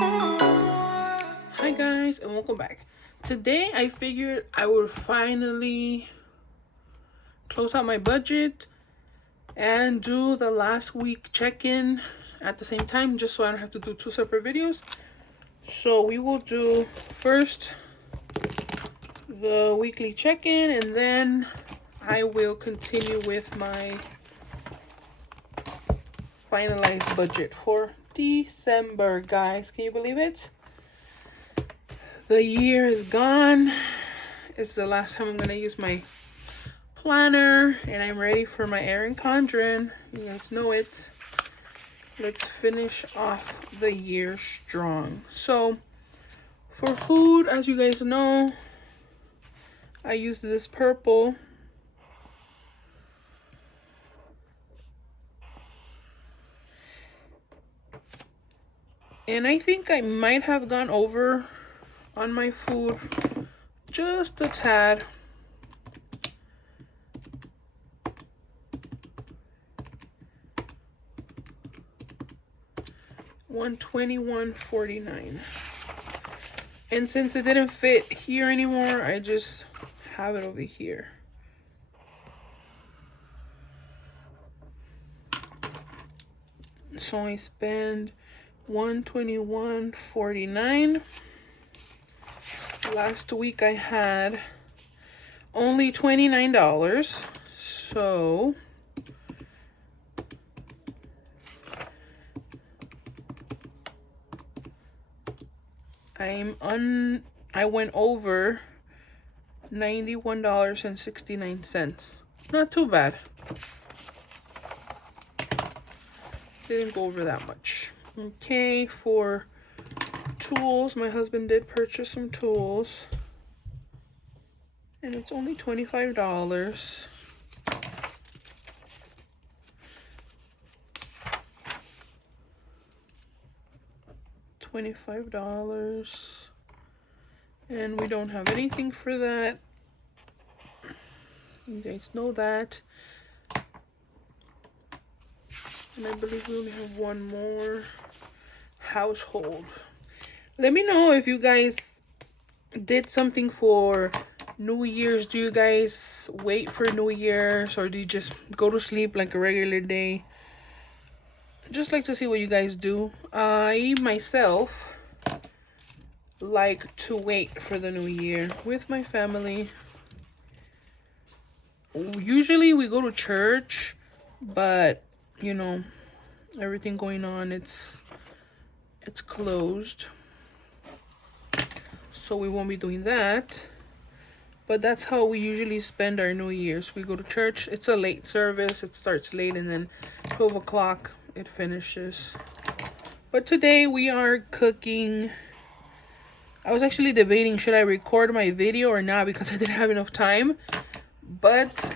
Hi guys and welcome back. Today I figured I would finally close out my budget and do the last week check-in at the same time, just so I don't have to do two separate videos. So we will do first the weekly check-in and then I will continue with my finalized budget for December, guys. Can you believe it? The year is gone. It's the last time I'm gonna use my planner and I'm ready for my Erin Condren. You guys know it. Let's finish off the year strong. So for food, as you guys know, I use this purple. And I think I might have gone over on my food just a tad. $121.49. And since it didn't fit here anymore, I just have it over here. So I spend $121.49. Last week I had only $29. So I went over $91.69. Not too bad. Didn't go over that much. Okay, for tools, my husband did purchase some tools. And it's only $25. $25. And we don't have anything for that. You guys know that. And I believe we only have one more. Household. Let me know if you guys did something for New Year's. Do you guys wait for New Year's or do you just go to sleep like a regular day? Just like to see what you guys do. I myself like to wait for the new year with my family. Usually we go to church, but you know, everything going on, it's closed, so we won't be doing that. But that's how we usually spend our New Year's. We go to church. It's a late service. It starts late and then 12 o'clock it finishes. But today we are cooking. I was actually debating, should I record my video or not, because I didn't have enough time. But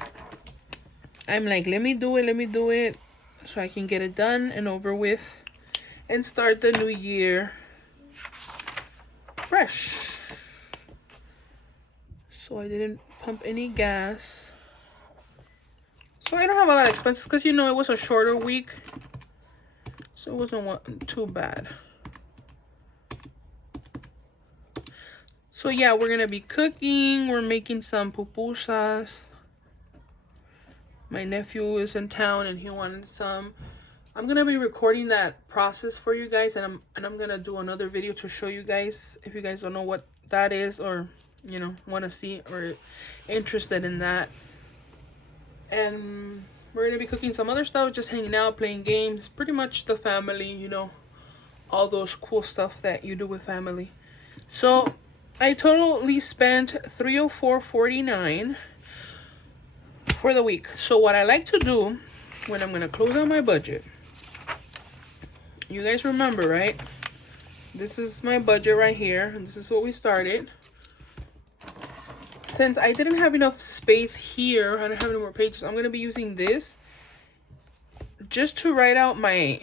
I'm like, let me do it so I can get it done and over with and start the new year fresh. So I didn't pump any gas. So I don't have a lot of expenses because, you know, it was a shorter week. So it wasn't too bad. So yeah, we're going to be cooking. We're making some pupusas. My nephew is in town and he wanted some. I'm going to be recording that process for you guys. And I'm going to do another video to show you guys, if you guys don't know what that is or, you know, want to see or interested in that. And we're going to be cooking some other stuff, just hanging out, playing games. Pretty much the family, you know, all those cool stuff that you do with family. So I totally spent $304.49 for the week. So what I like to do when I'm going to close out my budget, you guys remember, right? This is my budget right here. And this is what we started. Since I didn't have enough space here, I don't have any more pages, I'm going to be using this just to write out my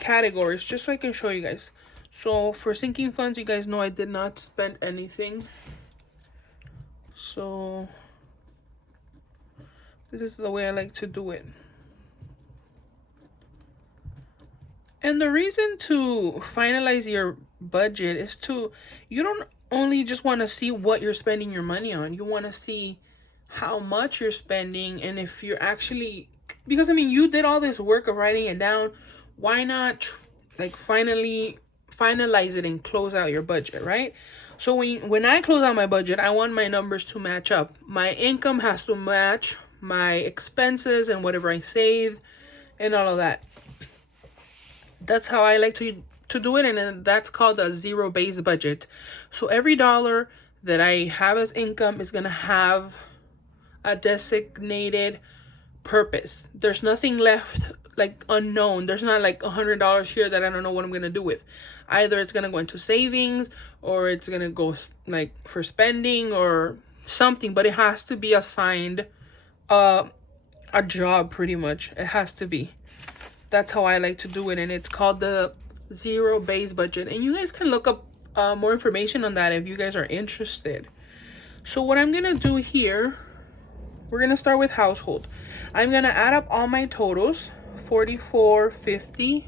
categories, just so I can show you guys. So for sinking funds, you guys know I did not spend anything. So this is the way I like to do it. And the reason to finalize your budget is you don't only just want to see what you're spending your money on. You want to see how much you're spending, and if you're actually, because I mean, you did all this work of writing it down. Why not like finalize it and close out your budget, right? So when I close out my budget, I want my numbers to match up. My income has to match my expenses and whatever I saved and all of that. That's how I like to do it, and that's called a zero-based budget. So every dollar that I have as income is going to have a designated purpose. There's nothing left like unknown. There's not like $100 here that I don't know what I'm going to do with. Either it's going to go into savings, or it's going to go like for spending or something, but it has to be assigned a job, pretty much. It has to be. That's how I like to do it, and it's called the zero-based budget. And you guys can look up more information on that if you guys are interested. So what I'm gonna do here, we're gonna start with household. I'm gonna add up all my totals: 44.50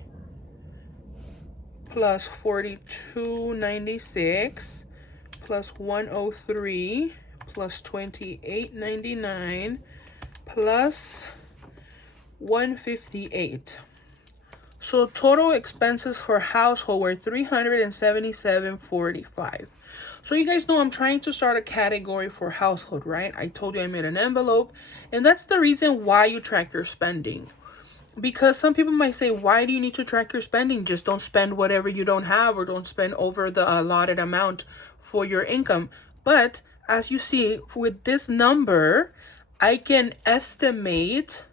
plus 42.96 plus 103 plus 28.99 plus 158. So total expenses for household were $377.45. So you guys know I'm trying to start a category for household, right? I told you I made an envelope, and that's the reason why you track your spending. Because some people might say, why do you need to track your spending? Just don't spend whatever you don't have, or don't spend over the allotted amount for your income. But as you see, with this number, I can estimate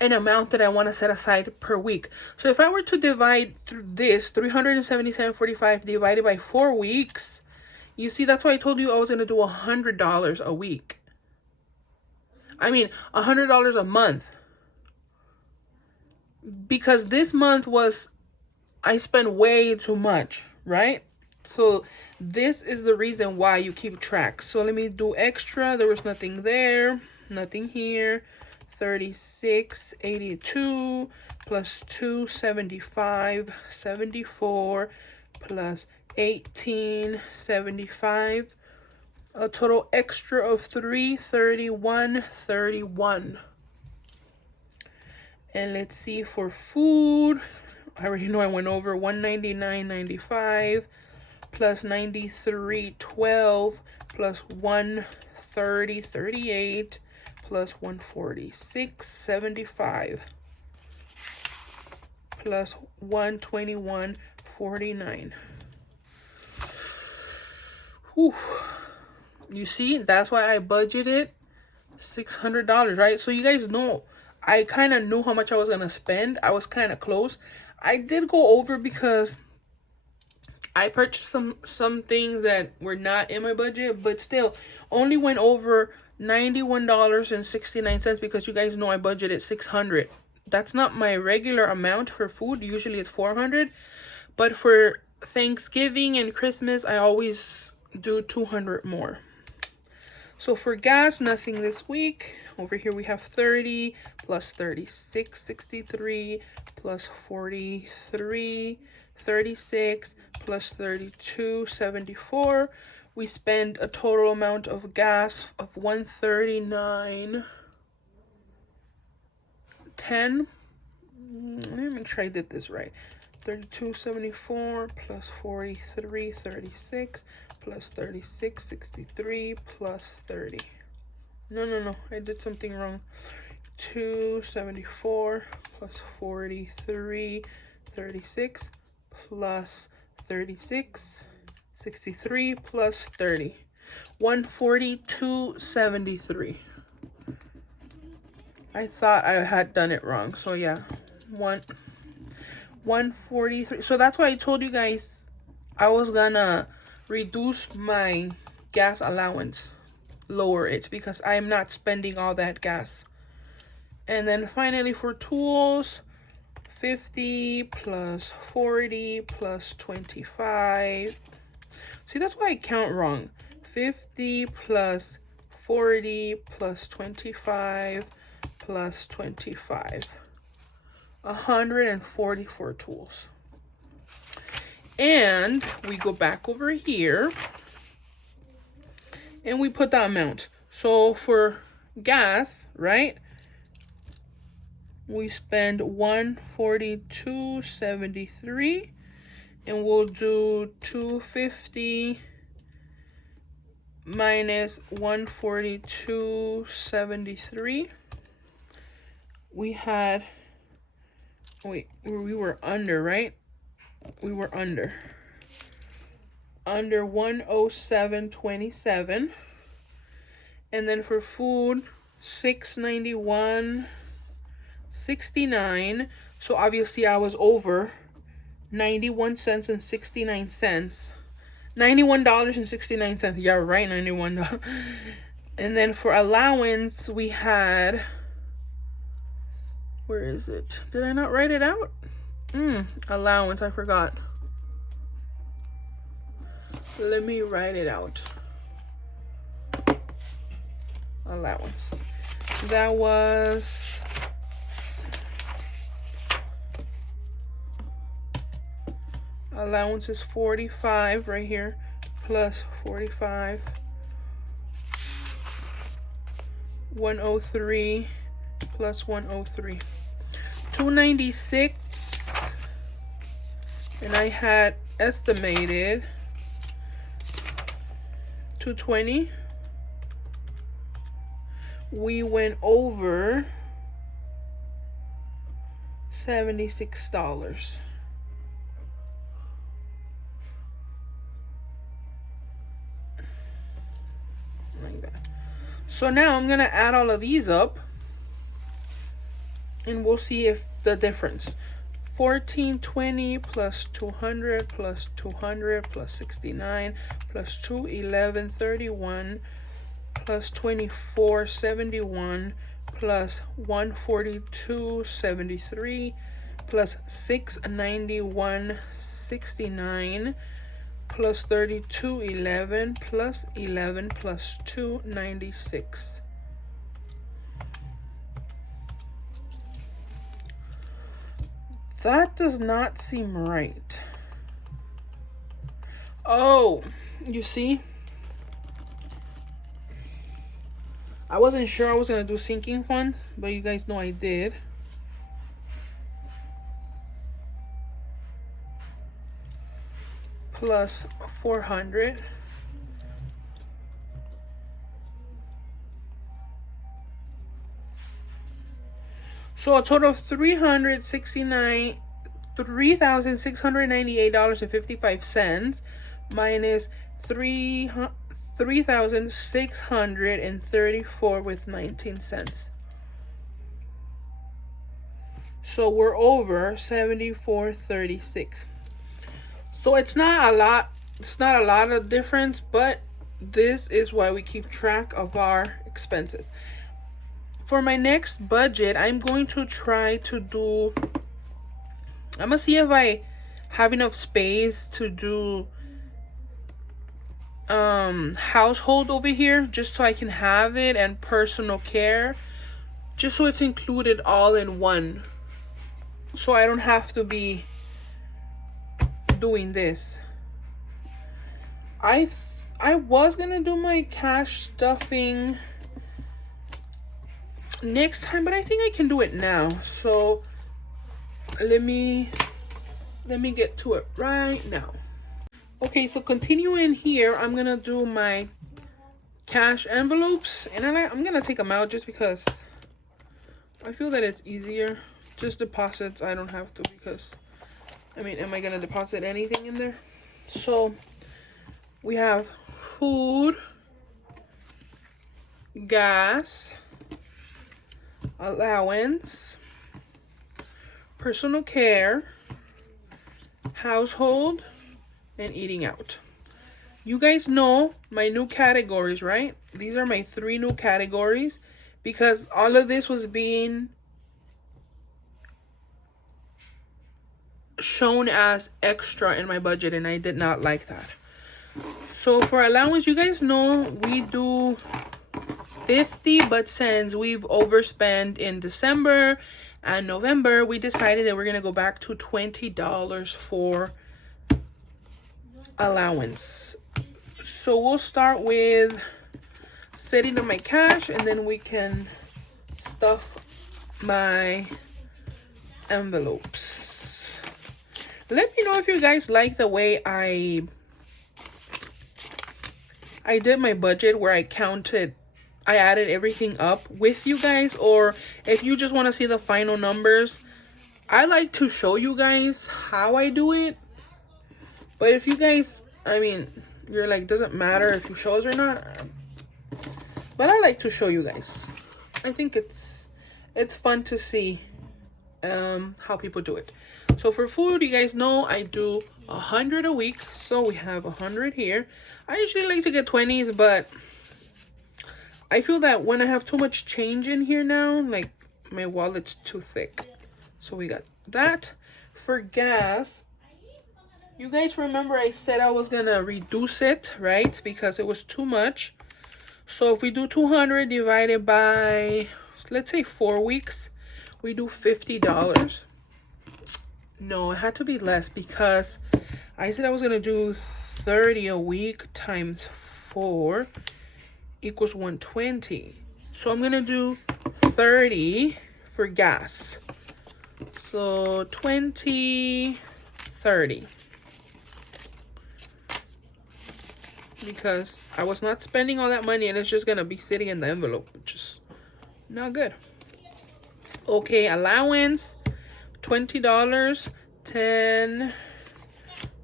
an amount that I want to set aside per week. So if I were to divide through this 377.45 divided by 4 weeks, you see, that's why I told you I was going to do $100 a week. I mean, $100 a month. Because this month I spent way too much, right? So this is the reason why you keep track. So let me do extra. There was nothing there, nothing here. 36.82 plus 275.74 plus 18.75, a total extra of 331.31. And let's see, for food, I already know I went over. 199.95 plus 93.12 plus 130.38 plus 146.75 plus 121.49. Whew. You see, that's why I budgeted $600, right? So you guys know, I kind of knew how much I was gonna spend. I was kind of close. I did go over because I purchased some things that were not in my budget, but still only went over $91.69 because you guys know I budgeted $600. That's not my regular amount for food. Usually it's $400, but for Thanksgiving and Christmas, I always do $200 more. So for gas, nothing this week. Over here we have 30 plus 36.63 plus 43.36 plus 32.74. We spend a total amount of gas of 139.10. Let me make sure I did this right. 32.74 plus 43.36 plus 36.63 plus 30. No, I did something wrong. 274 plus 43.36 plus 36.63 plus 30. 142.73. I thought I had done it wrong. So yeah, 143. So that's why I told you guys I was gonna reduce my gas allowance, lower it, because I am not spending all that gas. And then finally for tools, 50 plus 40 plus 25. See, that's why I count wrong. 50 plus 40 plus 25 plus 25. 144 tools. And we go back over here and we put the amount. So for gas, right, we spend 142.73, and we'll do 250 minus 142.73. We had, wait, we were under, right? We were under 107.27. And then for food, 691.69. So obviously I was over 91 cents and 69 cents. $91.69. Yeah, right, $91. And then for allowance, we had, where is it? Did I not write it out? Allowance, I forgot. Let me write it out. Allowance. That was allowance is 45 right here, plus 45, 103 plus 103, 296. And I had estimated 220. We went over $76. Like that. So now I'm gonna add all of these up and we'll see if the difference. 1420 plus 200 plus 200 plus 69 plus 211.31 plus 24.71 plus 142.73 plus 691.69 plus 32.11 plus 11 plus 296. That does not seem right. Oh, you see? I wasn't sure I was going to do sinking funds, but you guys know I did. Plus 400. So a total of $3,698.55 minus $3,634 with 19 cents. So we're over 74.36. So it's not a lot. It's not a lot of difference, but this is why we keep track of our expenses. For my next budget, I'm going to try to do, I'm gonna see if I have enough space to do household over here, just so I can have it, and personal care, just so it's included all in one, so I don't have to be doing this. I was gonna do my cash stuffing next time, but I think I can do it now. So let me get to it right now. Okay, so continuing here, I'm gonna do my cash envelopes, and I'm gonna take them out just because I feel that it's easier. Just deposits, I don't have to, because I mean, am I gonna deposit anything in there? So we have food, gas, allowance, personal care, household, and eating out. You guys know my new categories, right? These are my 3 new categories, because all of this was being shown as extra in my budget, and I did not like that. So for allowance, you guys know we do 50, but since we've overspent in December And November, we decided that we're going to go back to $20 for allowance. So we'll start with setting up my cash, and then we can stuff my envelopes. Let me know if you guys like the way I did my budget, where I added everything up with you guys, or if you just want to see the final numbers. I like to show you guys how I do it, but if you guys, I mean, you're like, doesn't matter if you show us or not, but I like to show you guys. I think it's fun to see how people do it. So for food, you guys know I do 100 a week, so we have 100 here. I usually like to get 20s, but I feel that when I have too much change in here now, like my wallet's too thick. So we got that. For gas, you guys remember I said I was gonna reduce it, right? Because it was too much. So if we do 200 divided by, let's say 4 weeks, we do $50. No, it had to be less, because I said I was gonna do 30 a week times 4 equals 120. So I'm gonna do 30 for gas. So 20, 30. Because I was not spending all that money, and it's just gonna be sitting in the envelope, which is not good. Okay, allowance, $20, 10,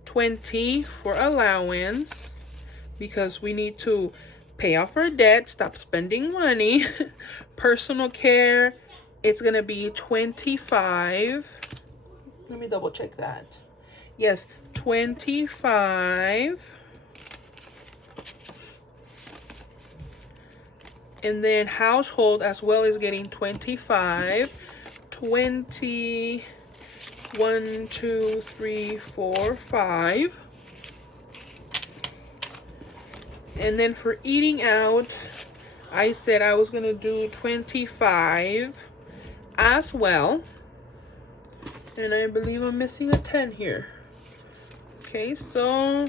20 for allowance, because we need to pay off our debt, stop spending money. Personal care, it's gonna be 25. Let me double check that. Yes, 25. And then household as well is getting 25. 20, 1, 2, 3, 4, 5. And then for eating out, I said I was gonna do 25 as well. And I believe I'm missing a 10 here. Okay, so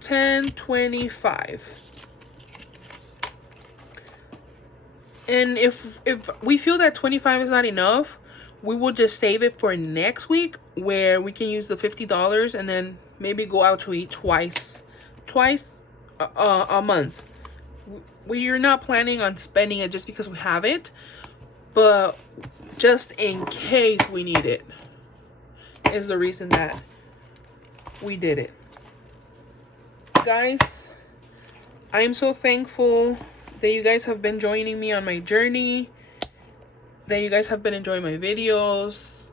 10, 25. And if we feel that 25 is not enough, we will just save it for next week, where we can use the $50 and then maybe go out to eat twice a month. We're not planning on spending it just because we have it, but just in case we need it is the reason that we did it. Guys, I am so thankful that you guys have been joining me on my journey, that you guys have been enjoying my videos,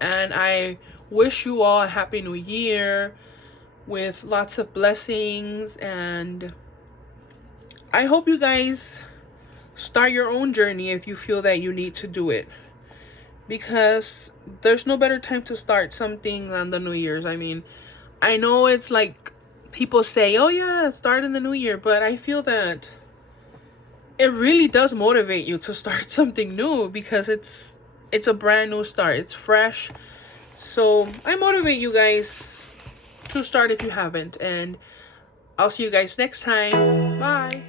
and I wish you all a happy new year with lots of blessings. And I hope you guys start your own journey if you feel that you need to do it, because there's no better time to start something than the New Year's. I mean, I know it's like people say, oh yeah, start in the new year, but I feel that it really does motivate you to start something new, because it's a brand new start. It's fresh. So I motivate you guys to start if you haven't. And I'll see you guys next time. Bye.